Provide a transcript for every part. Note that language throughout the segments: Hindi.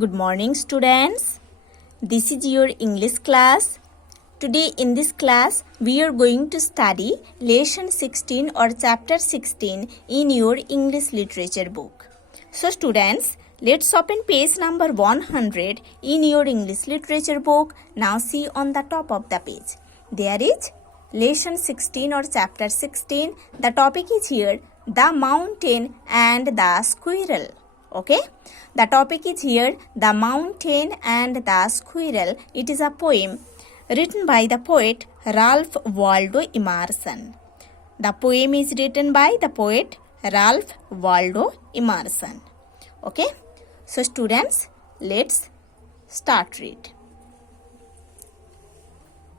Good morning, students. This is your English class. Today in this class, we are going to study lesson 16 or chapter 16 in your English literature book. So students, let's open page number 100 in your English literature book. Now see on the top of the page. There is lesson 16 or chapter 16. The topic is here, the mountain and the squirrel. Okay, the topic is here, the mountain and the squirrel. It is a poem written by the poet Ralph Waldo Emerson. The poem is written by the poet Ralph Waldo Emerson. Okay, so students, let's start read.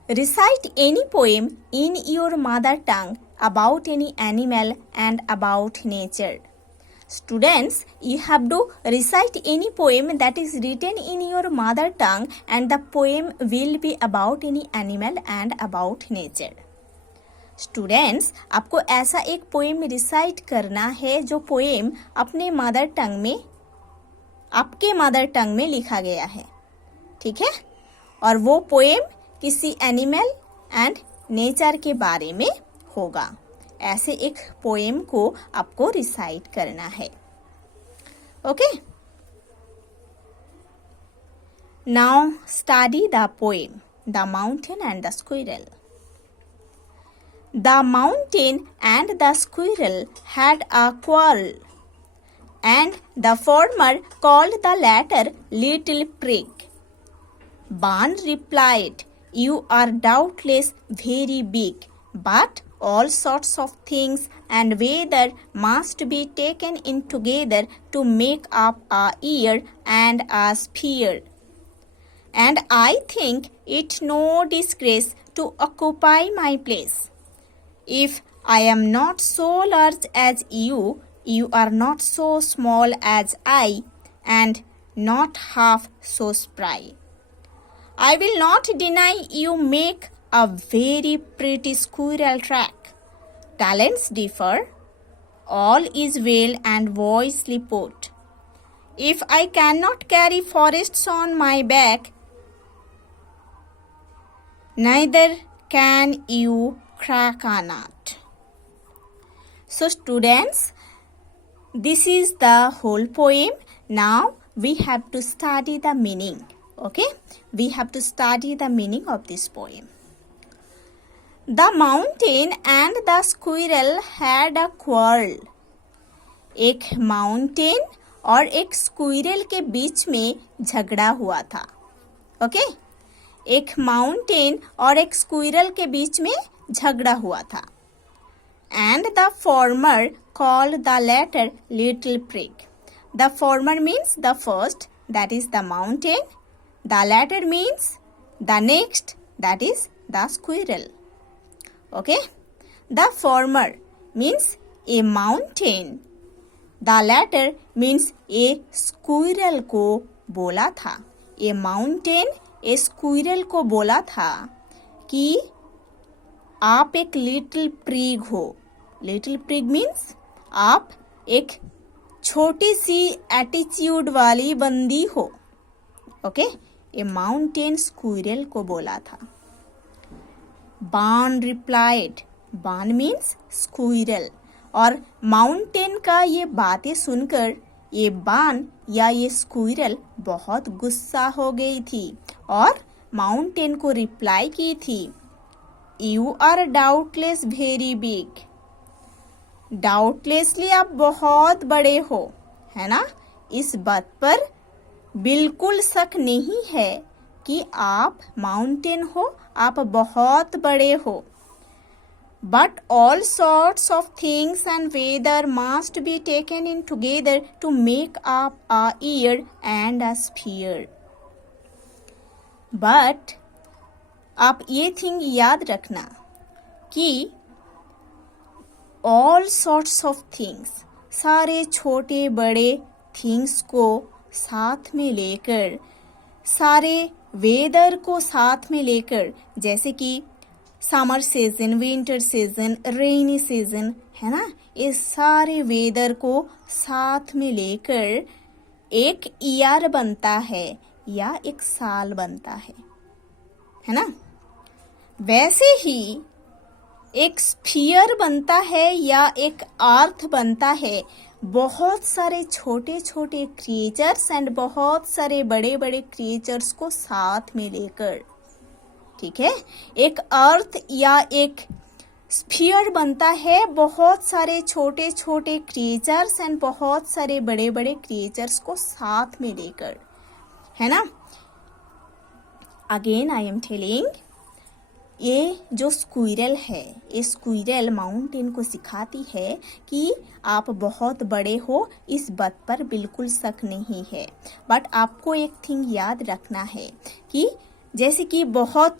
Recite any poem in your mother tongue about any animal and about nature. Students, you have to recite any poem that is written in your mother tongue and the poem will be about any animal and about nature. Students, आपको ऐसा एक पोएम रिसाइट करना है जो पोएम अपने मदर टंग में, आपके मदर टंग में लिखा गया है, ठीक है? और वो पोएम किसी एनिमल एंड नेचर के बारे में होगा. ऐसे एक पोएम को आपको रिसाइट करना है. Okay, now study the poem the mountain and the squirrel. The mountain and the squirrel had a quarrel, and the former called the latter little prig. Ban replied, "You are doubtless very big, but all sorts of things and weather must be taken in together to make up a year and a sphere. And I think it no disgrace to occupy my place. If I am not so large as you, you are not so small as I, and not half so spry. I will not deny you make a very pretty squirrel track. Talents differ. All is well and wisely put. If I cannot carry forests on my back, neither can you crack a nut." So students, this is the whole poem. Now we have to study the meaning. Okay, we have to study the meaning of this poem. The mountain and the squirrel had a quarrel. एक माउंटेन और एक स्क्विरल के बीच में झगड़ा हुआ था. ओके, एक माउंटेन और एक स्क्विरल के बीच में झगड़ा हुआ था. And the former called the latter little prig. The former means the first, that is the mountain. The latter means the next, that is the squirrel. Okay, the former means a mountain. The latter means a squirrel को बोला था. A mountain a squirrel को बोला था कि आप एक little prig हो. Little prig means आप एक छोटी सी एटीट्यूड वाली बंदी हो. ओके, ए माउंटेन स्क्विरल को बोला था. बान रिप्लाइड. बान मीन्स स्क्विरल. और माउंटेन का ये बातें सुनकर ये बान या ये स्क्विरल बहुत गुस्सा हो गई थी और माउंटेन को रिप्लाई की थी, "You are doubtless very big." डाउटलेसली आप बहुत बड़े हो, है ना? इस बात पर बिल्कुल शक नहीं है कि आप माउंटेन हो, आप बहुत बड़े हो. But all sorts of things and weather must be taken in together to make up a year and a sphere. But आप ये थिंग याद रखना कि all sorts of things, सारे छोटे बड़े थिंग्स को साथ में लेकर, सारे वेदर को साथ में लेकर, जैसे कि summer season, winter season, rainy season, है ना? इस सारे वेदर को साथ में लेकर एक ईयर बनता है या एक साल बनता है ना? वैसे ही एक स्फीयर बनता है या एक अर्थ बनता है बहुत सारे छोटे छोटे क्रिएचर्स एंड बहुत सारे बड़े बड़े क्रिएचर्स को साथ में लेकर, ठीक है? एक अर्थ या एक स्फीयर बनता है बहुत सारे छोटे छोटे क्रिएचर्स एंड बहुत सारे बड़े बड़े क्रिएचर्स को साथ में लेकर, है ना? अगेन आई एम टेलिंग, ये जो स्क्विरल है, ये स्क्विरल माउंटेन को सिखाती है कि आप बहुत बड़े हो, इस बात पर बिल्कुल शक नहीं है। बट आपको एक थिंग याद रखना है कि जैसे कि बहुत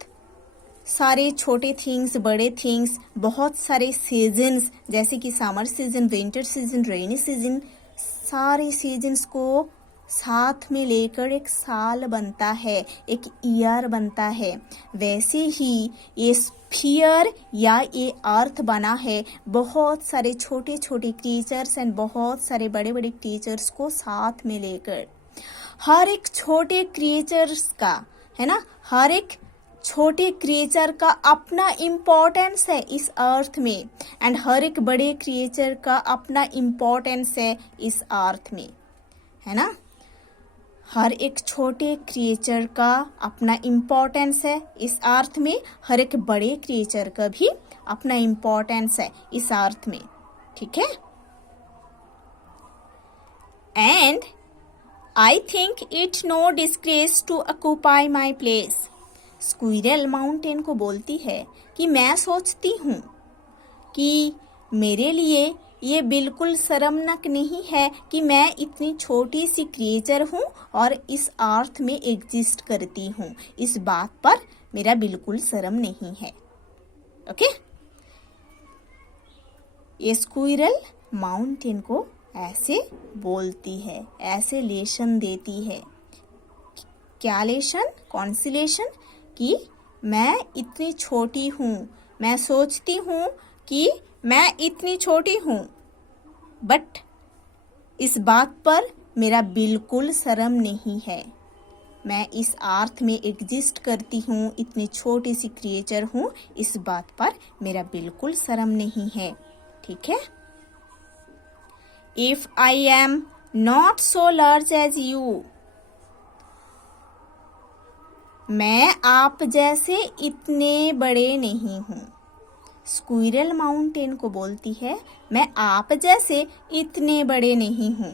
सारे छोटे थिंग्स, बड़े थिंग्स, बहुत सारे सीजन्स, जैसे कि summer season, winter season, rainy season, सारे सीजन्स को साथ में लेकर एक साल बनता है, एक ईयर बनता है। वैसे ही ये स्फीयर या ये अर्थ बना है बहुत सारे छोटे छोटे क्रिएचर्स एंड बहुत सारे बड़े बड़े क्रिएचर्स को साथ में लेकर। हर एक छोटे क्रिएचर्स का, है ना, हर एक छोटे क्रिएचर का अपना इम्पोर्टेंस है इस अर्थ में, एंड हर एक बड़े क्रिएचर का अपना इम्पोर्टेंस है इस अर्थ में, है ना? हर एक छोटे क्रिएचर का अपना इम्पोर्टेंस है इस अर्थ में, हर एक बड़े क्रिएचर का भी अपना इम्पोर्टेंस है इस अर्थ में, ठीक है? And I think it no disgrace to occupy my place. Squirrel mountain को बोलती है कि मैं सोचती हूँ कि मेरे लिए ये बिल्कुल शर्मनाक नहीं है कि मैं इतनी छोटी सी क्रिएचर हूँ और इस अर्थ में एग्जिस्ट करती हूँ। इस बात पर मेरा बिल्कुल शर्म नहीं है। ओके? ये स्क्विरल माउंटेन को ऐसे बोलती है, ऐसे लेसन देती है। क्या लेसन? कॉन्सिलेशन, कि मैं इतनी छोटी हूँ, मैं सोचती हूँ कि मैं इतनी छोटी हूँ, बट इस बात पर मेरा बिल्कुल शर्म नहीं है। मैं इस अर्थ में एग्जिस्ट करती हूँ, इतनी छोटी सी क्रिएचर हूँ, इस बात पर मेरा बिल्कुल शर्म नहीं है, ठीक है? If I am not so large as you, मैं आप जैसे इतने बड़े नहीं हूँ। स्क्विरल माउंटेन को बोलती है मैं आप जैसे इतने बड़े नहीं हूँ।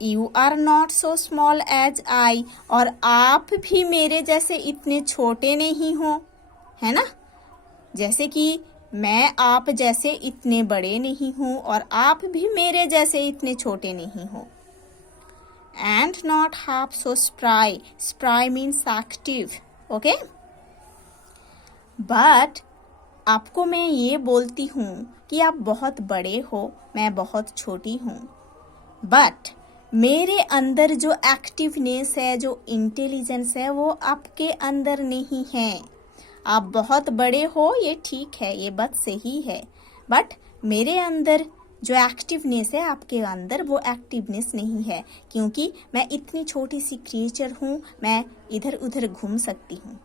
You are not so small as I, और आप भी मेरे जैसे इतने छोटे नहीं हो, है ना? जैसे कि मैं आप जैसे इतने बड़े नहीं हूँ और आप भी मेरे जैसे इतने छोटे नहीं हो। And not half so spry. Spry means active. Okay? But आपको मैं ये बोलती हूँ कि आप बहुत बड़े हो, मैं बहुत छोटी हूँ। But मेरे अंदर जो एक्टिवनेस है, जो इंटेलिजेंस है, वो आपके अंदर नहीं है। आप बहुत बड़े हो, ये ठीक है, ये बात सही है, बट मेरे अंदर जो एक्टिवनेस है आपके अंदर, वो एक्टिवनेस नहीं है, क्योंकि मैं इतनी छोटी सी क्रिएचर हूँ, मैं इधर उधर घूम सकती हूँ।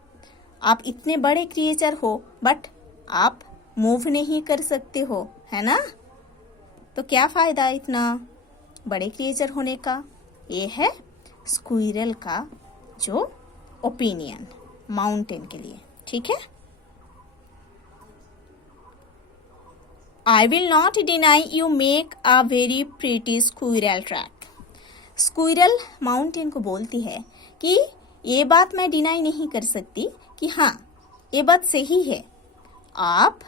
आप इतने बड़े क्रिएचर हो, बट आप मूव नहीं कर सकते हो, है ना? तो क्या फ़ायदा इतना बड़े क्रिएचर होने का? ये है स्क्विरल का जो ओपिनियन माउंटेन के लिए, ठीक है? I will not deny you make a very pretty squirrel track. Squirrel mountain को बोलती है कि ये बात मैं डिनाई नहीं कर सकती कि हाँ, ये बात सही है, आप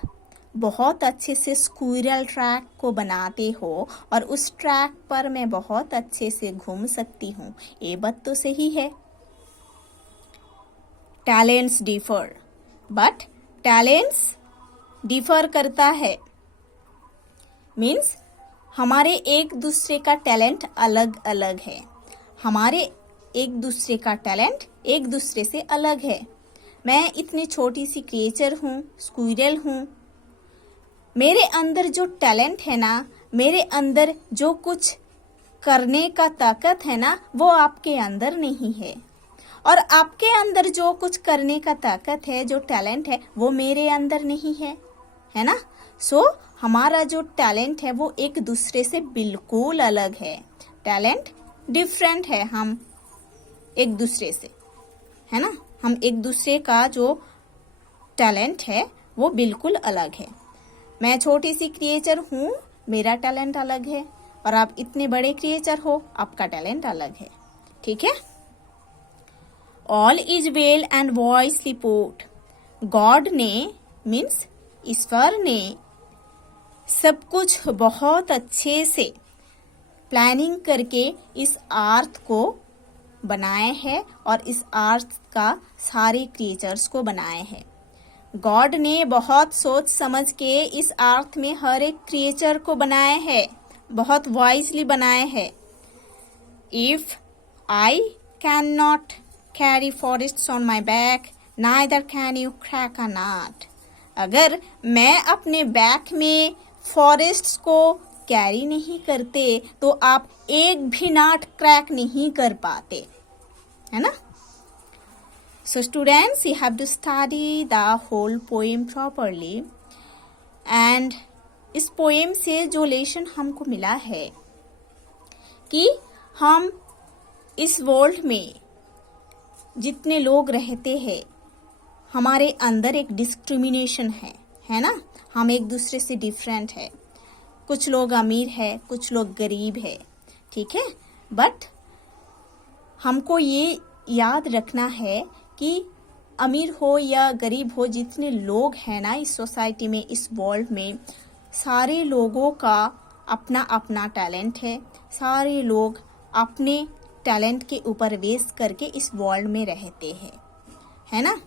बहुत अच्छे से स्क्विरल ट्रैक को बनाते हो और उस ट्रैक पर मैं बहुत अच्छे से घूम सकती हूँ, ये बात तो सही है। Talents differ, but talents differ करता है, मीन्स हमारे एक दूसरे का टैलेंट अलग अलग है। हमारे एक दूसरे का टैलेंट एक दूसरे से अलग है। मैं इतनी छोटी सी क्रिएचर हूँ, स्क्विरल हूँ, मेरे अंदर जो टैलेंट है ना, मेरे अंदर जो कुछ करने का ताकत है ना, वो आपके अंदर नहीं है, और आपके अंदर जो कुछ करने का ताकत है, जो टैलेंट है, वो मेरे अंदर नहीं है ना। सो हमारा जो टैलेंट है वो एक दूसरे से बिल्कुल अलग है। टैलेंट डिफरेंट है हम एक दूसरे से, है ना। हम एक दूसरे का जो टैलेंट है वो बिल्कुल अलग है। मैं छोटी सी क्रिएचर हूँ, मेरा टैलेंट अलग है, और आप इतने बड़े क्रिएचर हो, आपका टैलेंट अलग है। ठीक है। All is well and voice report. God ने मीन्स ईश्वर ने सब कुछ बहुत अच्छे से प्लानिंग करके इस अर्थ को बनाए हैं, और इस अर्थ का सारे क्रिएचर्स को बनाए हैं। गॉड ने बहुत सोच समझ के इस अर्थ में हर एक क्रिएचर को बनाया है, बहुत वाइजली बनाए हैं। If I can not carry forests on my back, neither can you crack a nut. अगर मैं अपने बैक में फॉरेस्ट्स को कैरी नहीं करते तो आप एक भी नट क्रैक नहीं कर पाते, है ना। So students, you have to study the whole poem properly. And इस पोएम से जो लेसन हमको मिला है कि हम इस वर्ल्ड में जितने लोग रहते हैं, हमारे अंदर एक डिस्क्रिमिनेशन है ना। हम एक दूसरे से डिफरेंट है। कुछ लोग अमीर है, कुछ लोग गरीब है, ठीक है। बट हमको ये याद रखना है कि अमीर हो या गरीब हो, जितने लोग हैं ना इस सोसाइटी में, इस वर्ल्ड में, सारे लोगों का अपना अपना टैलेंट है। सारे लोग अपने टैलेंट के ऊपर बेस करके इस वर्ल्ड में रहते हैं, है ना।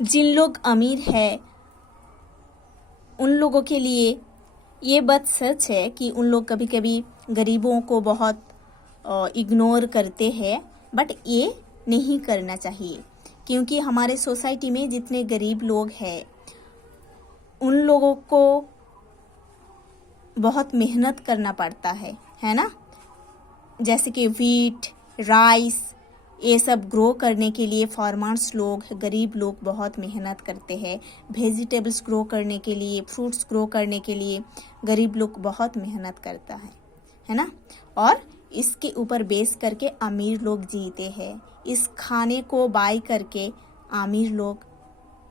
जिन लोग अमीर है उन लोगों के लिए ये बात सच है कि उन लोग कभी कभी गरीबों को बहुत इग्नोर करते हैं, बट ये नहीं करना चाहिए, क्योंकि हमारे सोसाइटी में जितने गरीब लोग हैं उन लोगों को बहुत मेहनत करना पड़ता है ना। जैसे कि वीट, राइस, ये सब ग्रो करने के लिए फार्मर्स लोग, गरीब लोग बहुत मेहनत करते हैं। वेजिटेबल्स ग्रो करने के लिए, फ्रूट्स ग्रो करने के लिए गरीब लोग बहुत मेहनत करता है ना। और इसके ऊपर बेस करके अमीर लोग जीते हैं। इस खाने को बाय करके अमीर लोग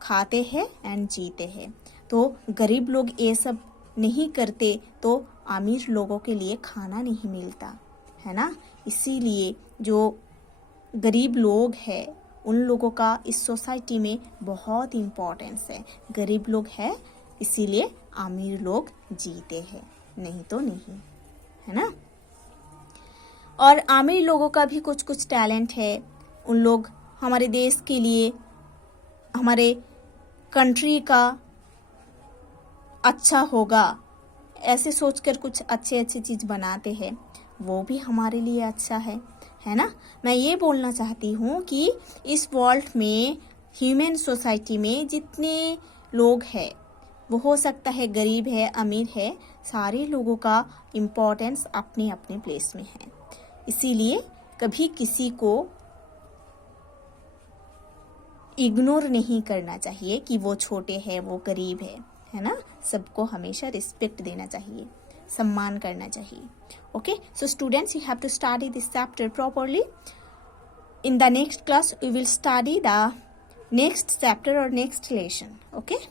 खाते हैं एंड जीते हैं। तो गरीब लोग ये सब नहीं करते तो अमीर लोगों के लिए खाना नहीं मिलता, है ना। इसीलिए जो गरीब लोग हैं उन लोगों का इस सोसाइटी में बहुत इम्पोर्टेंस है। गरीब लोग है इसीलिए अमीर लोग जीते हैं, नहीं तो नहीं, है ना। और अमीर लोगों का भी कुछ कुछ टैलेंट है। उन लोग हमारे देश के लिए, हमारे कंट्री का अच्छा होगा ऐसे सोचकर कुछ अच्छे अच्छे चीज़ बनाते हैं, वो भी हमारे लिए अच्छा है ना। मैं ये बोलना चाहती हूँ कि इस वर्ल्ड में, ह्यूमन सोसाइटी में जितने लोग हैं, वो हो सकता है गरीब है, अमीर है, सारे लोगों का इम्पोर्टेंस अपने अपने प्लेस में है। इसीलिए कभी किसी को इग्नोर नहीं करना चाहिए कि वो छोटे है, वो गरीब है ना। सबको हमेशा रिस्पेक्ट देना चाहिए, सम्मान करना चाहिए। Okay, so students, you have to study this chapter properly. In the next class, we will study the next chapter or next lesson. Okay.